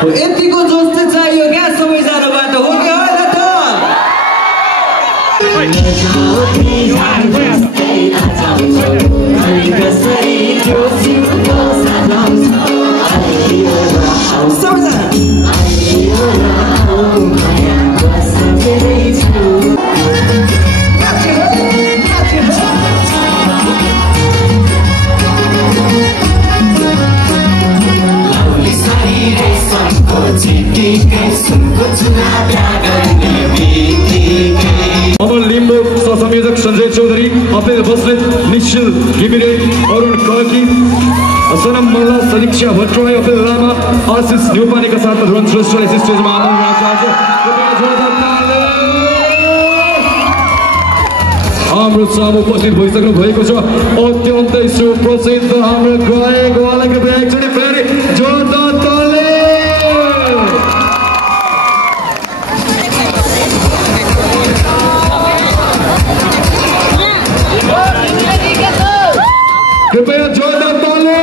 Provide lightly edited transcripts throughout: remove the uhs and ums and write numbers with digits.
यतिको जोस चाहिँ चाहियो क्या सबैजनाबाट हो क्या होला त अमल लिम्बू संयोजक संजय चौधरी, अपेल बस्नेत, निश्चल घिमिरे, अरुण कार्की, सनम मल्ल, समीक्षा भट्टराई, अपेल लामा, आशिष न्यौपानेका साथ ध्रुवन श्रेष्ठलाई स्टेजमा आमन्त्रण राख्दछु। हाम्रो सामु उपस्थित भइसक्नु भएको छ अत्यन्तै सुप्रसिद्ध हाम्रो गायक वालाको एकचोटि फेरि जोरदार ताली। कृपया जोरदार ताली।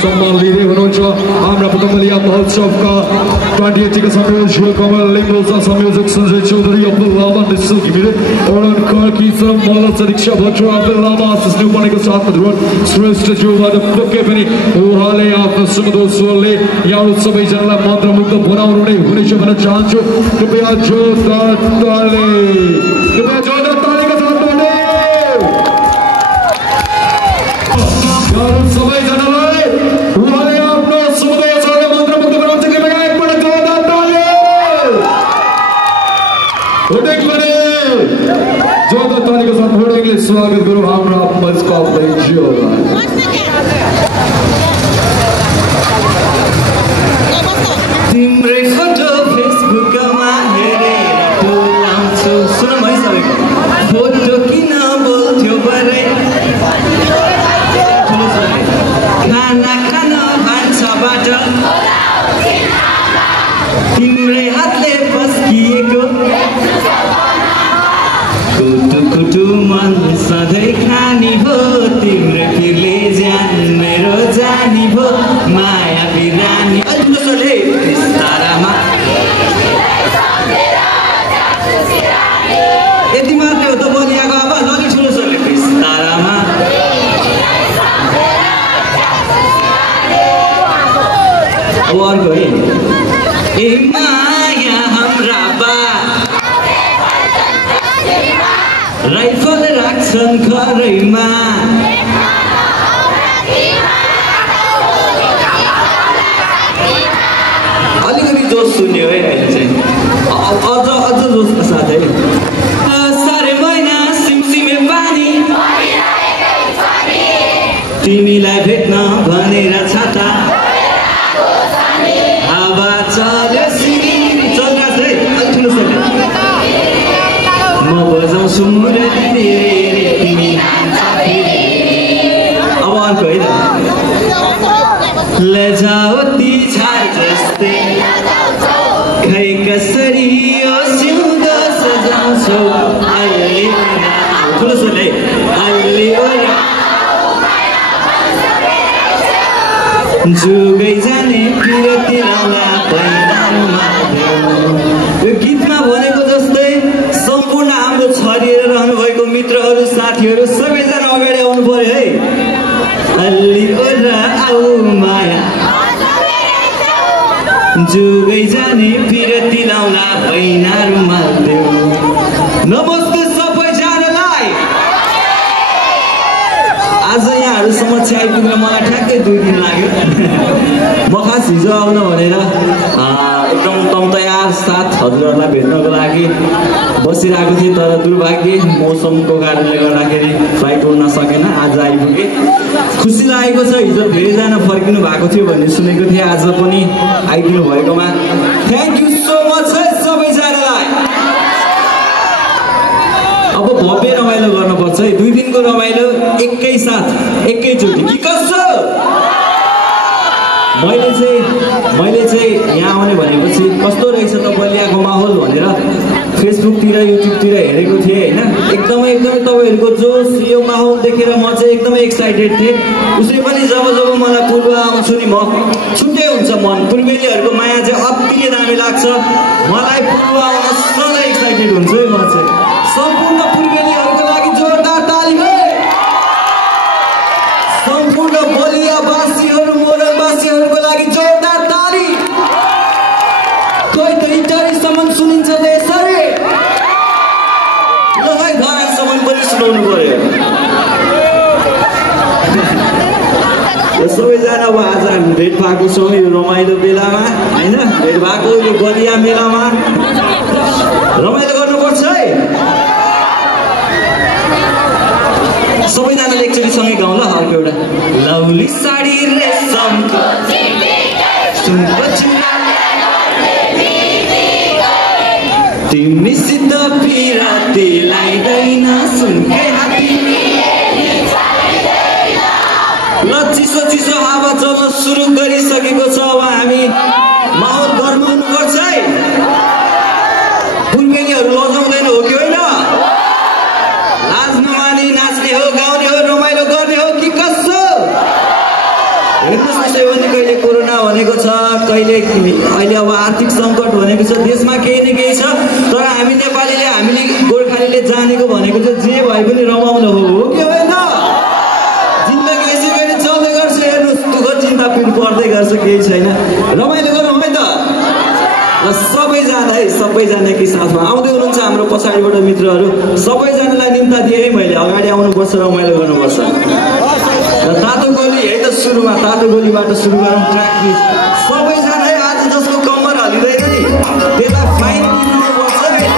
सम्मान लिँदै हुनुहुन्छ हाम्रा पतंगलिया महोत्सवका 28 का संयोजक कमल लिम्बू संयोजक संजय चौधरी, अब्दुल लामा, निश्चल घिमिरे, अरुण कार्की, मल्ल, समीक्षा भट्टराई, अब्दुल लामा, आशिष न्यौपानेको साथमा ध्रुवन श्रेष्ठज्यूबाट पक्कै पनि उहाँले आफ्नो सुमधुर स्वरले यहाँ सबैजनालाई मन्त्रमुग्ध बनाउनु नै हुनेछ भन्न चाहन्छु। कृपया जोरदार ताली, कृपया जोरदार तालीको साथमा सबैजनालाई उहाँले आफ्नो सुमधुर स्वरले मन्त्रमुग्ध बनाउँछ। कृपया एकपल्ट जोरदार ताली। जोरदार तालीको साथ होर्डिङले स्वागत गरौँ हाम्रो मञ्चका अध्यक्षलाई। तिम्रै फोटो फेसबुकमा हेरेर टोलाउँछु। सुनौँ है सबैको फोटो किन बोल्थ्यो बरे खाना खान भान्साबाट तिम्रै हातले पस्किएको कुटु कुटु मन सधैँ खानी भो तिम्रो पिरले ज्यान मेरो जानी भो माया बिरानी। अलिकले तारामा यति मात्रै हो त बोलिएको आवाज अलि ठुलो सरले तारामा अब अर्को है ए माया हाम्रा बा राइफल राख्छन् घरैमा अलिकति जोस सुन्यो है अहिले चाहिँ अझ जोसको साथै साह्रै महिना सिमसिमे पानी तिमीलाई भेट्न भनेर छाता हावा चल्यो सिरिरी चल्का छ है अलिक ठुलो छ म बजाउँछु मुरली रे तिमी नाच्छ फेरि। अब अर्को है त लजाओ ती झार जस्तै खै कसरी यो सिउँदो सजाउँछौ अलि ठुलो छ है अलि जुगै जाने पिरती लाला पैनामा। यो गीतमा भनेको जस्तै सम्पूर्ण हाम्रो छरिएर रहनुभएको मित्रहरू साथीहरू सबैजना अगाडि आउनु पर्यो है। अलि ओरा आऊ माया जुगै जाने पिरती लाउला पैनामा देऊ। नमस्ते सबैजनालाई। आज यहाँहरू समक्ष आइपुग्न मलाई ठ्याक्कै 2 दिन लाग्यो। म खास हिजो आउन भनेर एकदम तम तयार साथ हजुरहरूलाई भेट्नको लागि बसिरहेको थिएँ, तर दुर्भाग्य मौसमको कारणले गर्दाखेरि फ्लाइट उड्न सकेन। आज आइपुगेँ, खुसी लागेको छ। हिजो धेरैजना फर्किनु भएको थियो भन्ने सुनेको थिएँ, आज पनि आइदिनु भएकोमा थ्याङ्क यू सो मच है सबैजनालाई। अब भव्य रमाइलो गर्नुपर्छ है, 2 दिनको रमाइलो एकैसाथ एकैचोटि कि कसो। मैले चाहिँ यहाँ आउने भनेपछि कस्तो रहेछ त बलियाको माहौल भनेर फेसबुकतिर युट्युबतिर हेरेको थिएँ होइन, एकदमै तपाईँहरूको जोस यो माहौल देखेर म चाहिँ एकदमै एक्साइटेड थिएँ। उसै पनि जब मलाई पूर्व आउँछु नि म छुट्टै हुन्छ मन, पूर्वेलीहरूको माया चाहिँ अति नै दामी लाग्छ मलाई। पूर्व आउन सधैँ एक्साइटेड हुन्छु है म चाहिँ। सम्पूर्ण पूर्वेलीहरूको लागि जोरदार ताली है। सम्पूर्ण बलियावासीहरू मोरङवासीहरूको लागि जोरदार ताली। कोही त इन्टरसम्म सुनिन्छ त यसरी ल है, धरानसम्म पनि सुनाउनु पर्यो। सबैजना अब आज हामी भेट भएको छौँ यो रमाइलो बेलामा होइन, भेट भएको यो बलिया मेलामा रमाइलो गर्नुपर्छ है। सबैजनाले एकचोटि सँगै गाउँ ल अर्को एउटा। लौली साडी रेशमको सुनको चुरा तिमीसित पिराती लाइदैन सुनकै हाती। ल चिसो चिसो हावा चल्न सुरु गरिसकेको छ। अब हामी माहौल गरमाउनु पर्छ है। पूर्वेलीहरू लजाउँदैन हो कि होइन? लाज नमानी नाच्ने हो, गाउने हो, रमाइलो गर्ने हो कि कसो? हेर्नुहोस् त्यसै भने कहिले कोरोना भनेको छ, कहिले अहिले अब आर्थिक सङ्कट भनेको छ, देशमा केही न केही छ, तर हामी नेपालीले हामीले गोर्खालीले जानेको भनेको चाहिँ जे भए पनि रमाउनु हो कि होइन? जिन्दगी यसै गरी चल्दै गर्छ। हेर्नुहोस् दुःख चिन्ता पनि पर्दै गर्छ, केही छैन, रमाइलो गरौँ है त। र सबैजनाकै साथमा आउँदै हुनुहुन्छ हाम्रो पछाडिबाट मित्रहरू, सबैजनालाई निम्ता दिएँ है मैले। अगाडि आउनुपर्छ, रमाइलो गर्नुपर्छ। र तातो गोली है त सुरुमा, तातो गोलीबाट सुरु गरौँ ट्र्याक। सबैजना है आज जसको कम्मर हलिँदैन नि त्यसलाई फाइन दिनुपर्छ है।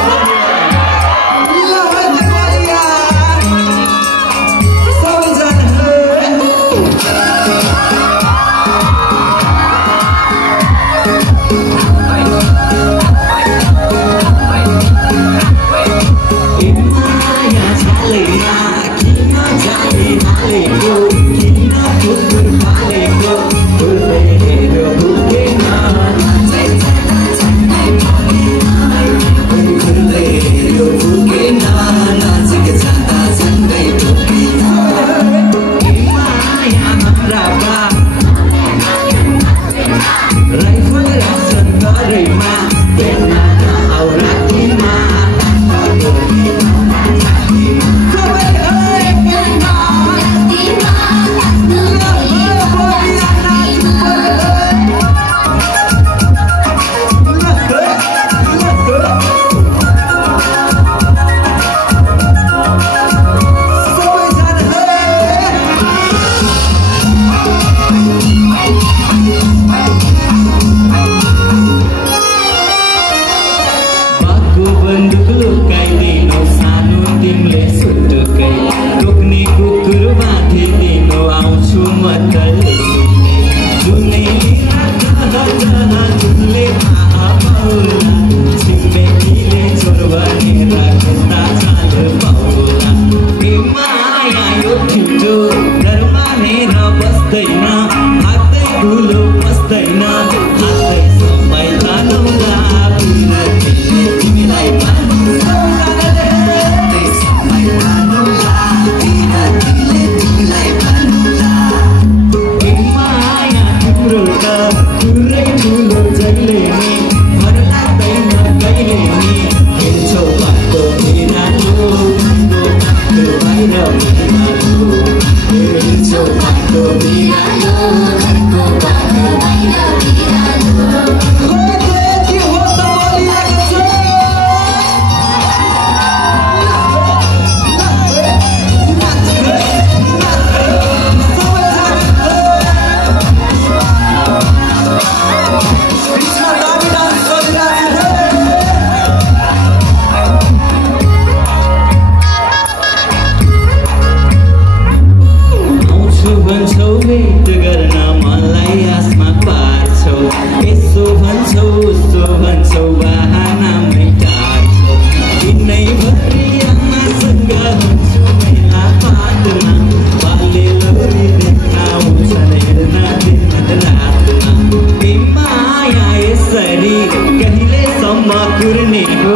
कहिलेसम्म कुर्ने हो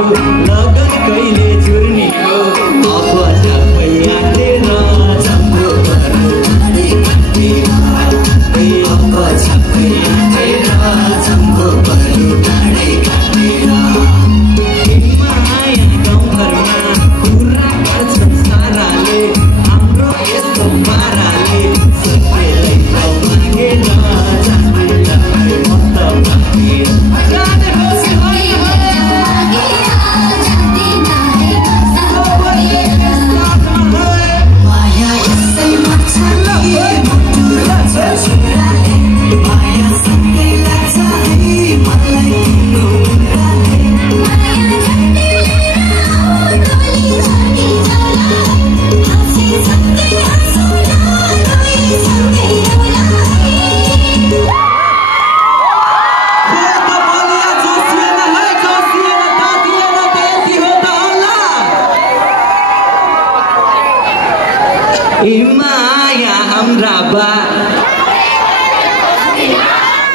लगन कहिले जुर्ने हो अब झ्यापै आँटेर झम्को पर्नु टाढै काटेर अब झ्यापै आँटेर झम्को पर्नु टाढै काटेर माया गाउँघरमा कुरा गर्छन् साराले हाम्रो यस्तो पाराले सबैलाई मागेर जान्दैलाई मत मागेर माया हाम्रा बा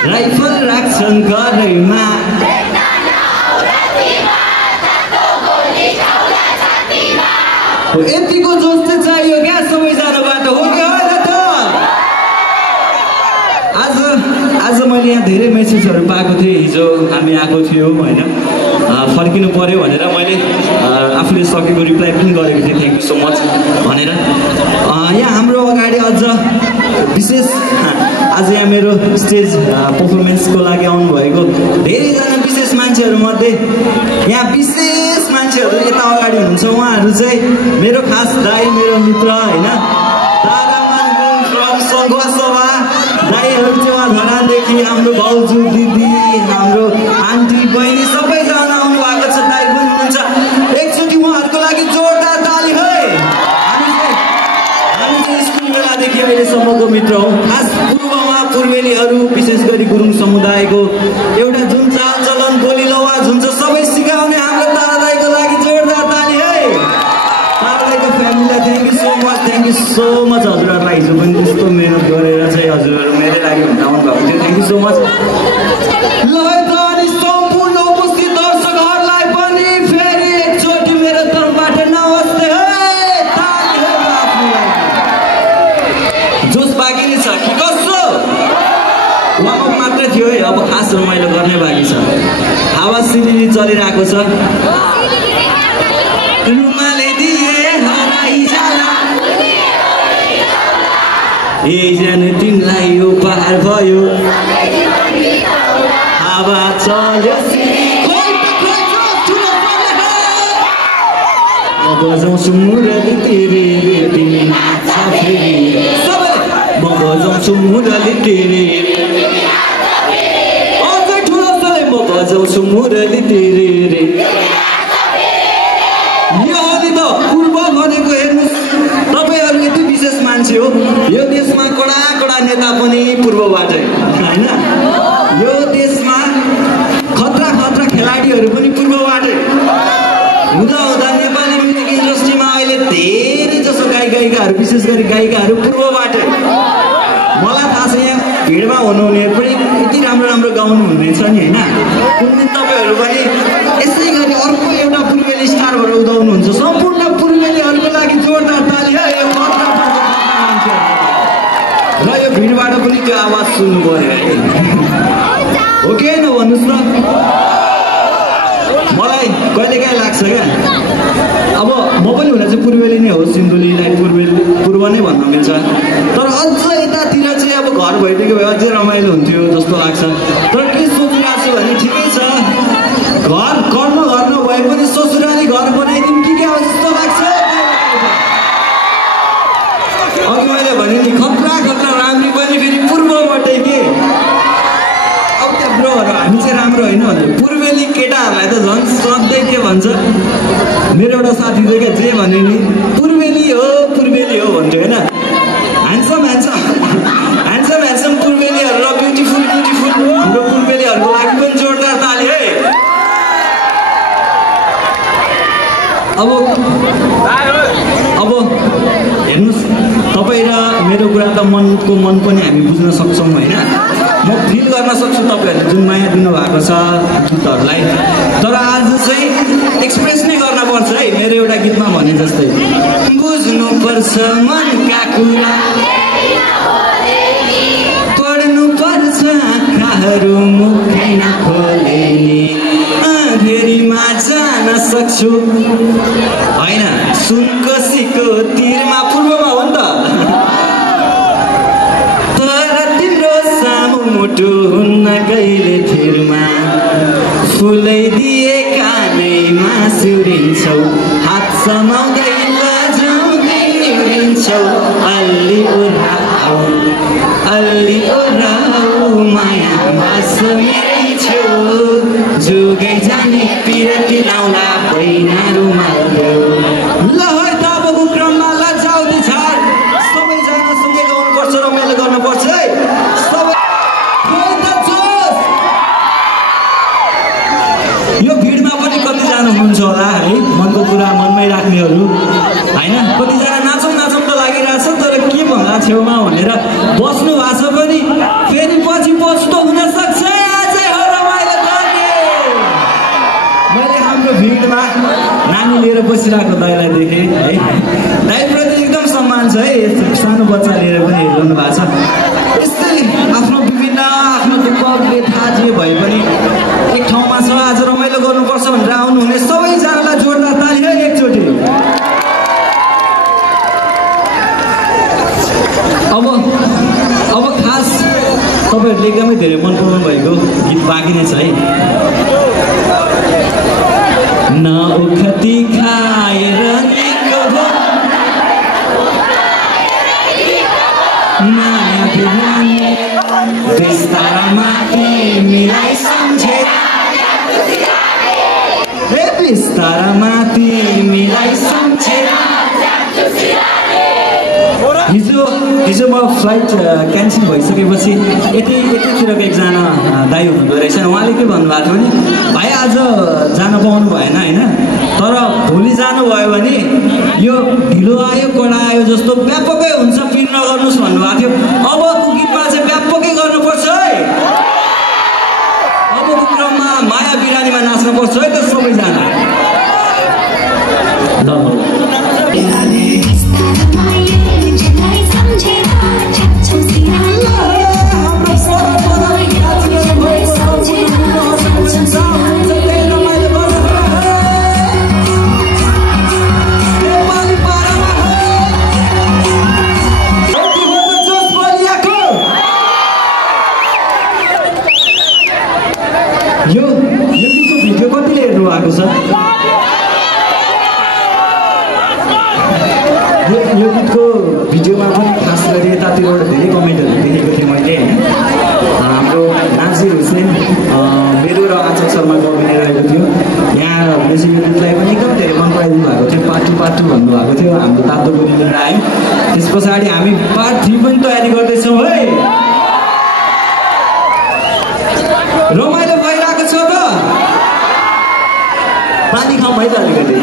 राइफल राख्छन् घरैमा यतिको जोस चाहिँ चाहियो क्या सबैजनाबाट हो कि होइन त आज मैले यहाँ धेरै मेसेजहरू पाएको थिएँ हिजो हामी आएको थियौँ होइन फर्किनु पर्यो भनेर मैले आफूले सकेको रिप्लाई पनि गरेको थिएँ थ्याङ्क यू सो मच भनेर यहाँ हाम्रो अगाडि अझ विशेष आज यहाँ मेरो स्टेज पर्फर्मेन्सको लागि आउनुभएको धेरैजना विशेष मान्छेहरूमध्ये यहाँ विशेष मान्छेहरू यता अगाडि हुनुहुन्छ उहाँहरू चाहिँ मेरो खास दाइ मेरो मित्र होइन सभा दाइहरू चाहिँ उहाँ धरादेखि हाम्रो भाउजू दिदी हाम्रो आन्टी बहिनी सबैजना आउनु भएको छ दाइ पनि हुनुहुन्छ एकचोटि उहाँहरूको लागि जोरदार ताली है हामी चाहिँ स्कुल बेलादेखि अहिलेसम्मको मित्र हौ खास पूर्वमा पूर्वेलीहरू विशेष गरी गुरुङ समुदायको एउटा जुन चाल चलन बोली लवाज हुन्छ सबै सिकाउने हाम्रो तारा दाइको लागि जोरदार ताली है तारा दाइको फ्यामिलीलाई थ्याङ्क यू सो मच हजुरहरूलाई हिजो पनि त्यस्तो मेहनत गरेर चाहिँ हजुरहरू मेरै लागि हुन आउनु भएको थियो थ्याङ्क यू सो मच ल त अनि सम्पूर्ण उपस्थित दर्शकहरूलाई पनि फेरि एकचोटि मेरो तर्फबाट नमस्ते है जोस बाँकी नै छ कि कस्तो वार्मअप मात्रै थियो है अब खास रमाइलो गर्ने बाँकी छ हावा सिरिरी चलिरहेको छ तिमीलाई यो पार भयो हावा चल्यो बजाउँछु मुरली तेरे तिमी नाच फेरि म बजाउँछु मुरली तेरे अझै ठुलो सले म बजाउँछु मुरली तेरे रे यो अलि त पूर्व भनेको हेर्नुहोस् तपाईँहरू यति विशेष मान्छे हो यो देशमा कडा नेता पनि पूर्वबाटै होइन यो देशमा खतरा खेलाडीहरू पनि पूर्वबाटै हुँदा नेपाली म्युजिक इन्डस्ट्रीमा अहिले धेरै जसो गायिकाहरू विशेष गरी गायिकाहरू पूर्वबाटै मलाई थाहा छ यहाँ भिडमा हुनुहुनेहरू पनि यति राम्रो गाउनु हुँदैछ नि होइन कुन दिन तपाईँहरू पनि यसै गरी अर्को एउटा पूर्वेली स्टार भएर उदाउनुहुन्छ सम्पूर्ण पूर्वेलीहरूको लागि जोरदार ताली है यो र यो भिडबाट पनि त्यो आवाज सुन्नु पर्यो है हो कि होइन भन्नुहोस् न मलाई कहिलेकाहीँ लाग्छ क्या अब म पनि हुन चाहिँ पूर्वेली नै हो सिन्धुलीलाई पूर्व नै भन्न मिल्छ तर अझ यतातिर चाहिँ अब घर भइदिएको भए अझै रमाइलो हुन्थ्यो जस्तो लाग्छ तर के सोचिरहेको छु भने ठिकै छ घर नभए पनि ससुराली घर बनाइदिउँ कि क्या हो जस्तो लाग्छ अघि मैले भने नि खतरा राम्री पनि फेरि पूर्वबाटै के अब त्यहाँ ब्रोहरू हामी चाहिँ राम्रो होइन भने पूर्वेली केटाहरूलाई त झन् सधैँ के भन्छ मेरो एउटा साथी थियो क्या जे भने नि पूर्वेली हो भन्थ्यो होइन ह्यान्डसम पूर्वेलीहरू र ब्युटिफुल हाम्रो पूर्वेलीहरूको लागि पनि जोरदार ताली है अब हेर्नुहोस् तपाईँ र मेरो कुरा त मनको मन पनि हामी बुझ्न सक्छौँ होइन म फिल गर्न सक्छु तपाईँहरूले जुन माया दिनुभएको छ गीतहरूलाई तर आज चाहिँ एक्सप्रेस नै गर्न पर्छ भने जस्तै बुझ्नुपर्छ मनका कुरा पढ्नुपर्छ आँखाहरू मुखै नखोले नि अँधेरीमा जान सक्छु होइन सुनकोसीको तिरमा पूर्वमा हो नि त तर तिम्रो सामु मुटु हुन्न कहिले थिरमा फुलै दिए कानैमा सुरिन्छौ हात समाउँदै लजाउँदै उडिन्छौ अलि ओराउ माया बास मेरै छेउ जुगै जाने पिरती लाउला बैना रुमाल देऊ ल है त अबको क्रममा लजाउँदै छाड सबैजना सँगै गाउनुपर्छ रमाइलो गर्नुपर्छ है सबै यो भिडमा पनि कतिजना हुनुहुन्छ होला है मनको कुरा मनमै राख्नेहरू होइन कतिजना नाचौँ नाचौँ त लागिरहेछ तर के भन्ला छेउमा भनेर बस्नु भएको छ पनि फेरि पछि पछुतो हुन सक्छ आजै हो रमाइलो गर्ने मैले हाम्रो भिडमा नानी लिएर बसिरहेको दाइलाई देखेँ है दाइप्रति एकदम सम्मान छ है सानो बच्चा लिएर पनि हेरिरहनु भएको छ यस्तै आफ्नो विभिन्न आफ्नो दुःख व्यथा जे भए पनि एक ठाउँमा छ आज रमाइलो गर्नुपर्छ भनेर आउनुहुने सबैजनालाई जोडदार ताली है एकचोटि अब खास तपाईँहरूले एकदमै धेरै मन पराउनु भएको गीत बाँकी नै छ है न उखती खाएर निको भो माया बिहान बिस्तारामा तिमीलाई सम्झेर बिस्तारामा तिमीलाई सम्झेर हिजो म फ्लाइट क्यान्सल भइसकेपछि यतितिरको एकजना दाइ हुनुहुँदो रहेछ उहाँले के भन्नुभएको थियो भने भाइ आज जान पाउनु भएन होइन तर भोलि जानुभयो भने यो ढिलो आयो कडा आयो जस्तो व्यापकै हुन्छ पिर नगर्नुहोस् भन्नुभएको थियो अबको गीतमा चाहिँ व्यापकै गर्नुपर्छ है अबको क्रममा माया बिरानीमा नाच्नुपर्छ है त सबैजना यो गीतको भिडियो कतिले हेर्नु भएको छ यो गीतको भिडियोमा पनि खास गरी यतातिरबाट धेरै कमेन्टहरू देखेको थिएँ मैले हाम्रो नाजिर हुसेन मेरो र आचक शर्मा गबिने रहेको थियो यहाँ म्युजिक गीतलाई पनि एकदम धेरै मन पराइदिनु भएको थियो पार्ट 2 भन्नुभएको थियो हाम्रो तातो बोली लिएर आयौँ त्यस पछाडि हामी पार्ट 3 पनि तयारी गर्दैछौँ है रमाइलो भइरहेको छ त पानी खाउँ है त अलिकति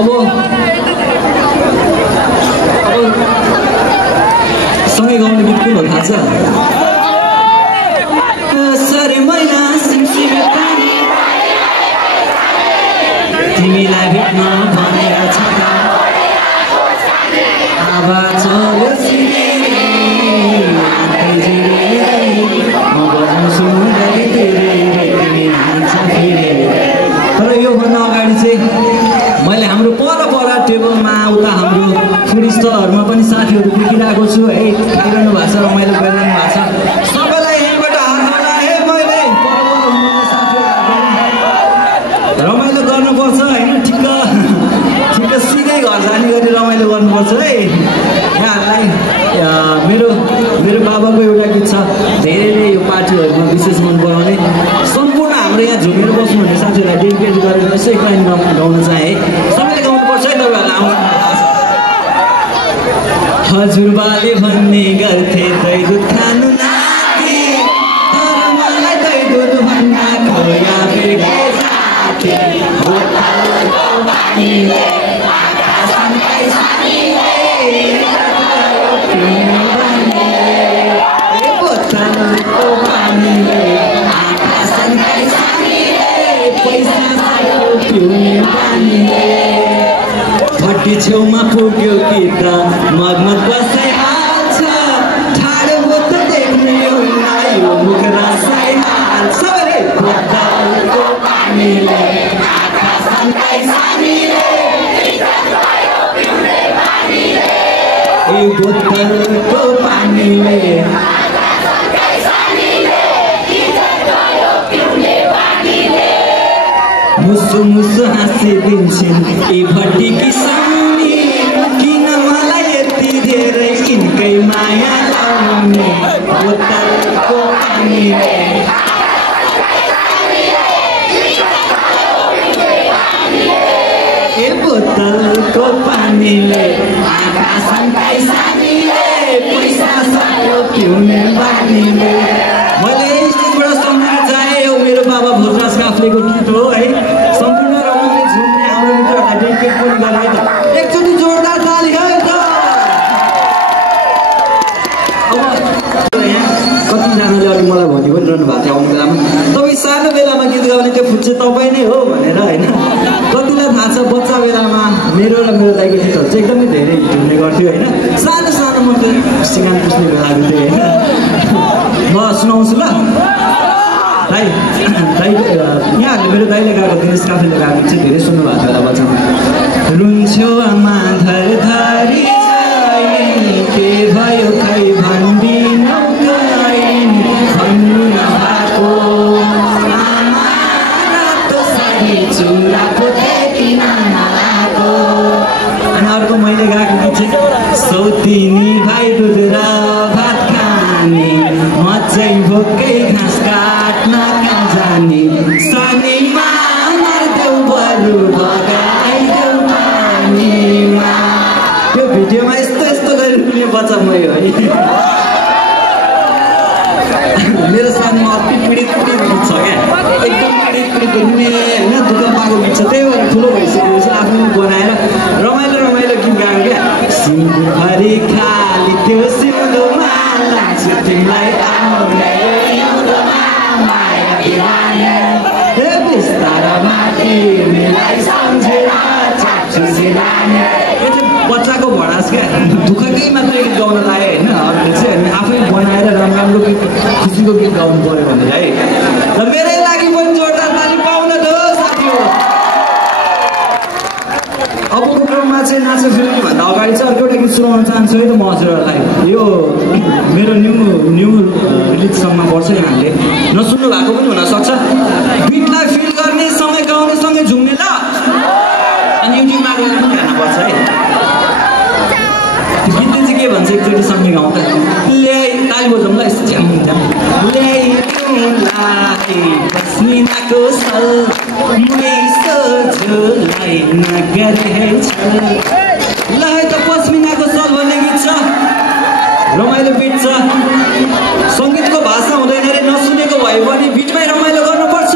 अब सँगै गाउने गीत के हो थाहा छ सरे मैना सिमसिमे पानी तिमीलाई भेट्न भनेर छ आवाज चल्यो सिरेली म बजाउँछु धेरै धेरै तिमी हान्छ फेरि तर योभन्दा अगाडि चाहिँ मैले हाम्रो पर टेबलमा उता हाम्रो फुड स्टलहरूमा पनि साथीहरू देखिरहेको छु है खाइरहनु भएको छ रमाइलो गरिरहनु भएको छ सबैलाई यहीँबाट हात हल्लाए मैले साथीहरू रमाइलो गर्नुपर्छ होइन ठिक्क सिधै घर जाने गरी रमाइलो गर्नुपर्छ है यहाँहरूलाई मेरो बाबाको एउटा गीत छ धेरैले यो पार्टीहरूमा विशेष मन पराउने सम्पूर्ण हाम्रो यहाँ झुमेर बस्नुहुने साथीहरूलाई डेडिकेट गरेर यसै एक लाइन गाउन चाहे है सबैले गाउनुपर्छ है तपाईँहरूलाई हजुरबाले भन्ने गर्थे दही दुध खानु नाति तर मलाई दही दुध भन्दा खोया बिर्खे पिउने पानीले भट्टी छेउमा पुग्यो कि त मग्न बसाइहाल्छ ठाडो हो त देख्ने हुन्न यो मुख रसाइहाल्छ सबैले बोतलको पानीले आँखा सन्काई सानीले ए बोतलको पानीले मुसु मुसु हाँसिदिन्छन् ए भट्टीकी सानी किन मलाई यति धेरै यिनकै माया लाउने बोतलको पानीले ए बोतलको पानीले आँखा सन्काई सानीले पैसा सक्यो पिउने बानीले मैले स्टेजबाट सम्झिन चाहे यो मेरो बाबा भोजराज काफ्लेको गीत हो है सम्पूर्ण रमाउने झुम्ने हाम्रो मित्रहरूलाई डेडिकेट पनि गर्ने है त एकचोटि जोरदार ताली है त अब यहाँ कतिजनाले अघि मलाई भनि पनि रहनु भएको थियो आउने बेलामा तपाईँ सानो बेलामा गीत गाउने त्यो फुच्चे तपाईँ नै हो भनेर होइन कतिलाई थाहा छ बच्चा बेलामा मेरो र मेरो दाइको गीतहरू चाहिँ एकदमै धेरै झुम्ने गर्थ्यो होइन सानो सानो म सिँगान पुस्ने बेलाको थिएँ होइन म सुनाउँछु ल दाइ यहाँहरूले मेरो दाइले गाएको दिनेश काफेले गाएको चाहिँ धेरै सुन्नु भएको थियो होला बच्चामा रुन्छ्यो आमा धरधरी के भयो खै भन्दिनौ भन्नु नभएको आमा रातो साडी चुरा पोतेकिन नलाएको अनि अर्को मैले गाएको गीत चाहिँ सौतिनी भाइ दुध र भात खाने म चाहिँ भोकै घाँस काट्न कहाँ जाने शनिमा मर्देऊ बरु बगाइदेऊ पानीमा त्यो भिडियोमा यस्तो यस्तो गरिदिने बच्चा मै हो है मेरो सानोमा अति पीडित गीत छ क्या एकदम पीडित रुने होइन दुःख पाएको गीत छ त्यही भएर ठुलो भइसकेपछि आफूले बनाएर रमाइलो रमाइलो गीत गाएको क्या सिउँदोभरि खाली त्यो सिउँदोमा लाग्छ तिमीलाई आउने बिस्तारमा तिमीलाई सम्झेर बच्चाको भडास क्या दुःखकै मात्रै गीत गाउन लायो होइन अरूले चाहिँ अनि आफै बनाएर राम्रो गीत खुसीको गीत गाउनु पऱ्यो भने है र मेरै लागि पनि जोरदार ताली पाउन दो साथी हो अबको क्रममा चाहिँ नाच फिल्मभन्दा अगाडि चाहिँ अर्को एउटा गीत सुनाउन चाहन्छु है त म हजुरहरूलाई यो मेरो न्यू रिलिज सङमा पर्छ यहाँहरूले नसुन्नु भएको पनि हुनसक्छ बिटलाई फिल गर्ने सँगै गाउने सँगै झुम्ने ल अनि युट्युबमा गएर पनि हेर्नुपर्छ है गीतले चाहिँ के भन्छ एकचोटि सँगै गाउँ त ल्याइ ताली बजाउँ ल यस्तो झ्याम झ्याम ल्याइलाई पस्मिनाको सल मै सोझोलाई नगरेछ ल है त पस्मिनाको सल भन्ने गीत छ रमाइलो बिट छ सङ्गीतको भाषा हुँदैन रे नसुनेको भयो भने बिचमै रमाइलो गर्नुपर्छ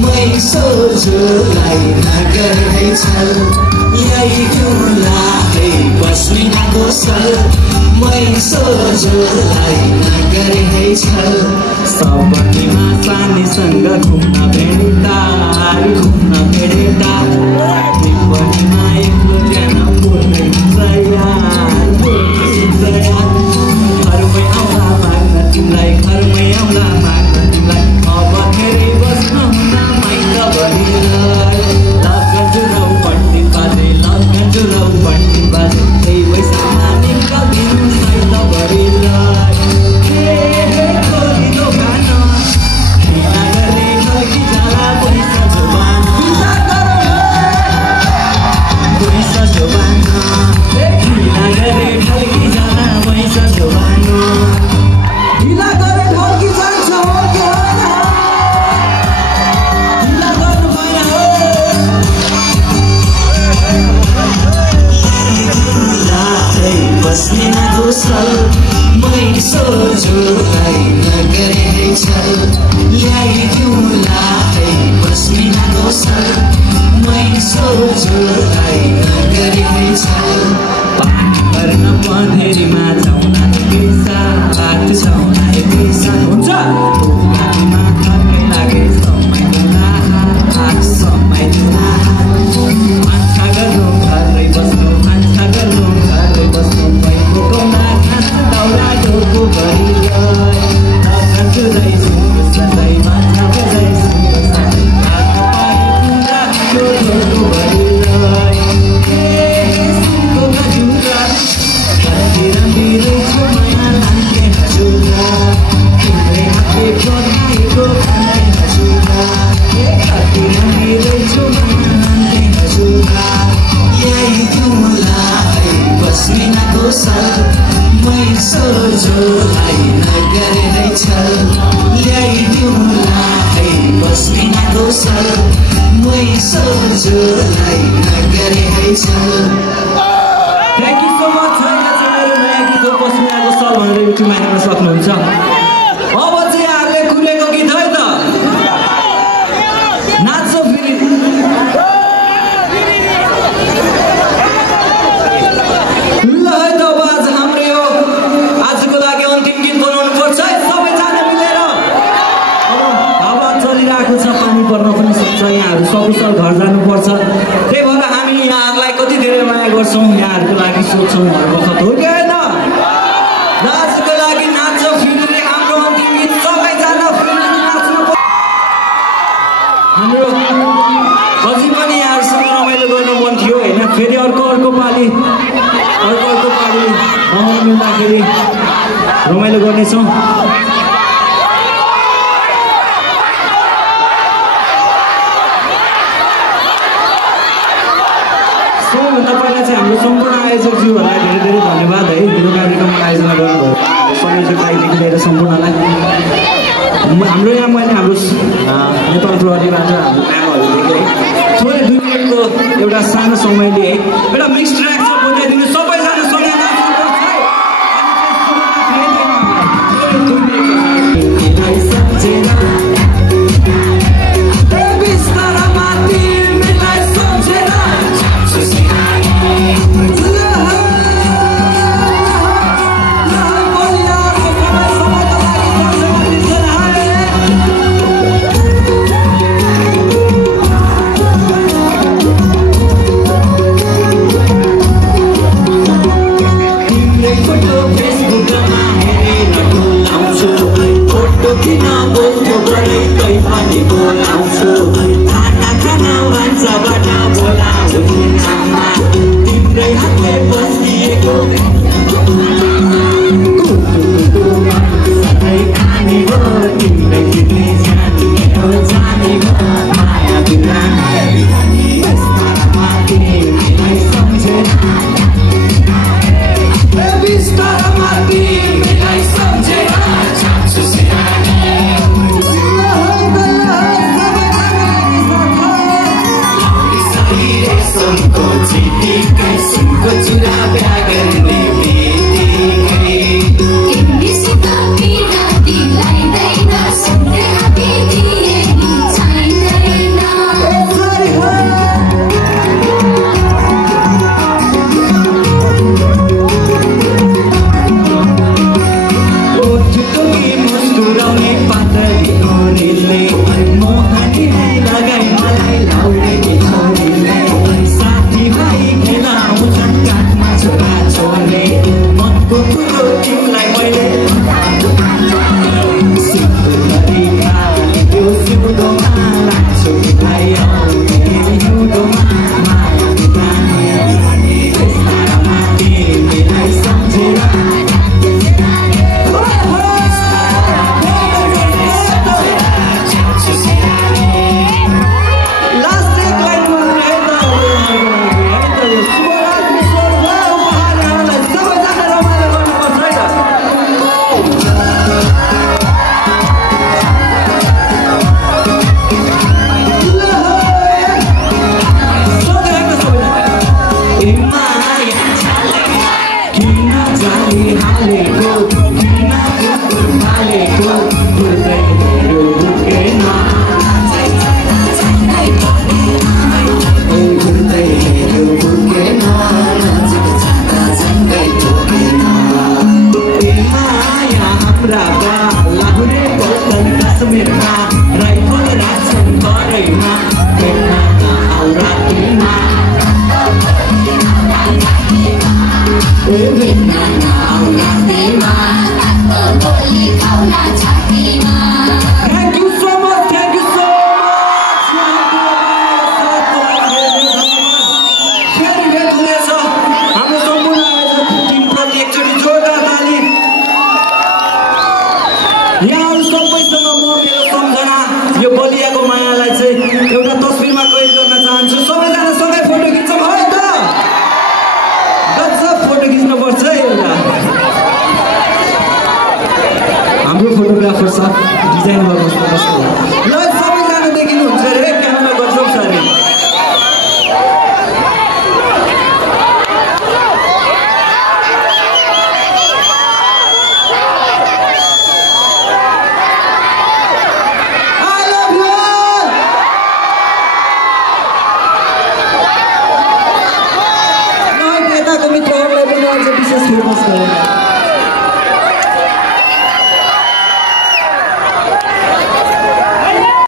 मै सोझोलाई नगर्दैछ ल्याइदिउँला है पस्मिनाको सल मै सोझोलाई नगरे है छल सपनीमा सानीसँग घुम्न भेट्दा टिप्पणीमा एक्लो ज्यान बोल्दै हुन्छ यार घरमै आउँला माग्न तिमीलाई अब धेरै बस्न हुन माइत भरिलाई लगन जुराउ पट्टी बाजे त्यही पैसामा निकालिदिनु साइत भरिलाई पस्मिनाको सल मै सोझोलाई नगरे है छल ल्याइदिउँला है पस्मिनाको सल मै सोझोलाई नगरे है छल पानी पर्न पँधेरीमा छाउना एकैसा हुन्छ पानीमा थर्कै लागे समय मान्छा गर्नु घरै बस्नु दाउरा ढोको भरिलाई लगन जुराइ सधैँ माछा बजाइ ढोको भरिलाई रम्बिरै छुमा लान्थे हजुरा तिम्रै हातले बनाएको खाने हजुरा रम्बिरै छुमा लान्थे हजुरा ल्याइदिउँला है पस्मिनाको सल मै सोझोलाई नगरे है छल ल्याइदिउँला है पस्मिनाको सल मै सोझोलाई नगरे है छल। Thank you so much. मेरो नयाँ गीत हो पस्मिनाको सल भनेर युट्युबमा हेर्न सक्नुहुन्छ। अब चाहिँ यहाँहरूले खुलेको गीत है त नाच्छ फेरि ल है त अब आज हाम्रो यो आजको लागि अन्तिम गीत बनाउनु पर्छ है सबैजना मिलेर। अब हावा चलिरहेको छ, पानी पर्न पनि सक्छ, यहाँहरू सकुशल घर जानुपर्छ। त्यही भएर हामी यहाँहरूलाई कति धेरै माया गर्छौँ, यहाँहरूको लागि सोध्छौँ हर वखत, हो कि होइन? र आजको लागि नाच्छ फेरि हाम्रो अन्तिम गीत सबैजना फेरि नाच्नु पर्छ। हाम्रो अझै पनि यहाँहरूसँग रमाइलो गर्नु मन थियो होइन, फेरि अर्को पालि रमाउनु मिल्दाखेरि रमाइलो गर्नेछौँ। सबैभन्दा पहिला चाहिँ हाम्रो सम्पूर्ण आयोजकज्यूहरूलाई धेरै धेरै धन्यवाद है, यो कार्यक्रम आयोजना गर्नुभयो संयोजकदेखि लिएर सम्पूर्णलाई। हाम्रो यहाँ मैले हाम्रो नेपाल प्रहरीबाट हाम्रो म्यामहरूदेखि है थोरै 2 मिनटको एउटा सानो समय लिएँ। एउटा मिक्स ट्र्याक छ, बजाइदिनु सबैजना सँगै नाच्नुपर्छ है। Ini suka bila dilain-lain समेतमा राइफल राख्छन् घरैमा भेट्न नआउ रातिमा भेट्न नआउ रातिमा गोली खाउला छातीमा Thank you so much, thank you so यहाँहरु सबैसँग म मेरो सम्झना यो बलियाको मायालाई चाहिँ एउटा तस्बिरमा कैद गर्न चाहन्छु सबैजना सँगै फोटो खिच्छौँ है त गजब फोटो खिच्नु पर्छ एउटा हाम्रो फोटोग्राफर साहब डिजाइन गर्नुहोस् ल